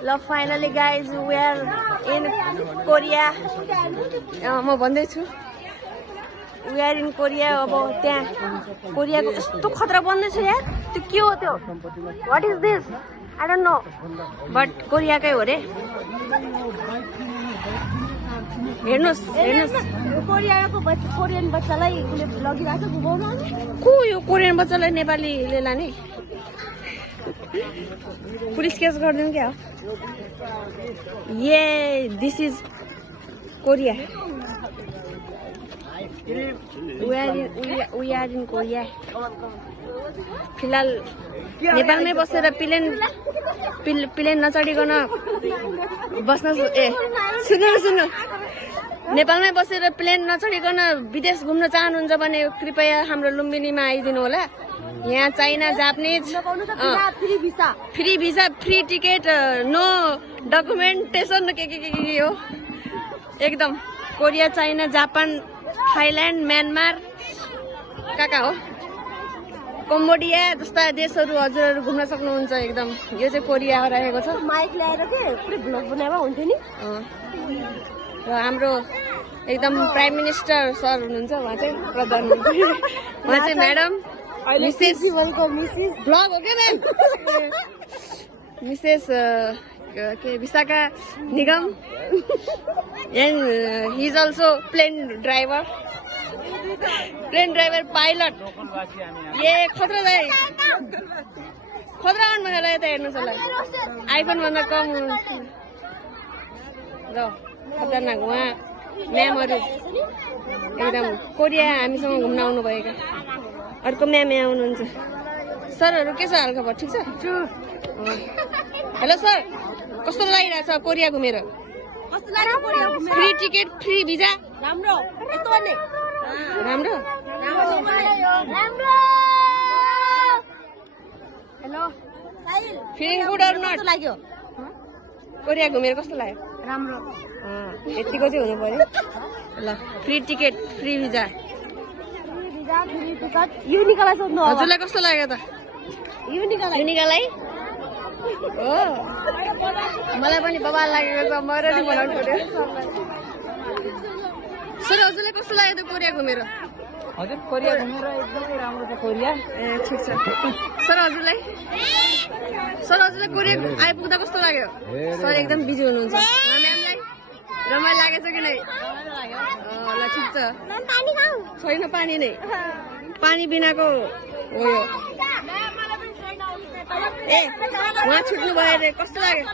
Love, finally guys, we are in Korea. म भन्दैछु we are in Korea. अब त्यहाँ कोरियाको यस्तो खतरा बन्दैछ यार. त्यो के हो त्यो? What is this? I don't know. But कोरियाकै हो रे. हेर्नुस् कोरियाको कोरियन बच्चालाई लगिरहेको छ घुमाउन. को यो कोरियन बच्चालाई नेपालीले लाने? पुलिस केस गरिदिउँ क्या? ये this is Korea. We are in Korea. फिलहाल नेपालमै बसेर प्लेन नचढिकन बस्न सुन्नु नेपालमै बसेर प्लेन नचढिकन विदेश घुम्न चाहनुहुन्छ भने कृपया हाम्रो लुम्बिनीमा आइदिनु होला. यहाँ China Japanese free visa free ticket no documentation के हो एकदम. Korea China Japan Thailand Myanmar कहाँ हो कम्बोडिया जस्ता देशहरू हजुरहरू घुम्न सक्नुहुन्छ एकदम. यो चाहिँ कोरिया रहेको छ. माइक ल्याएर के पुरै भ्लग बनाएमा हुन्थ्यो नि. र हाम्रो एकदम प्राइम मिनिस्टर सर हुनुहुन्छ. उहाँ चाहिँ प्रधानमन्त्री. उहाँ चाहिँ म्याडम मिसेस ब्लग हो क्या ma'am. Mrs K Vishakha Nigam and he is also plane driver pilot. ये खतरा आउनु भएर यता हेर्नुहोस् होला. आइफोन भन्दा कम र खतरनाक. उहाँ म्यामहरू एकदम कोरिया हामीसँग घुम्न आउनुभएका. अर्को म्याम यहाँ आउनुहुन्छ. सरहरू के छ हालखबर? ठिक छ. हेलो सर, कस्तो लागिरहेछ कोरिया घुमेर? फ्री टिकट फ्री भिजा राम्रो. Hello feeling good or not लाग्यो? कोरिया घुमेर कस्तो लाग्यो? राम्रो. यतिको चाहिँ हुनु पर्यो. ल फ्री टिकट फ्री भिजा हजुरलाई कस्तो लाग्यो त? युनिकालाई हो मलाई पनि बबाल लागेको छ. म रेडी बनाउनु पर्यो. सर हजुरलाई कस्तो लाग्यो त कोरिया घुमेर? हजुर कोरिया घुमेर एकदमै राम्रो छ कोरिया. ए ठिक छ. सर हजुरलाई कोरिया आइपुग्दा कस्तो लाग्यो? सर एकदम बिजी हुनुहुन्छ. म्यामलाई रमाइलो लागेछ कि नै? ल ठिक छ. छैन पानी नै. पानी बिनाको हो यो. ए उहाँ छुट्नु भयो अरे. कस्तो लाग्यो?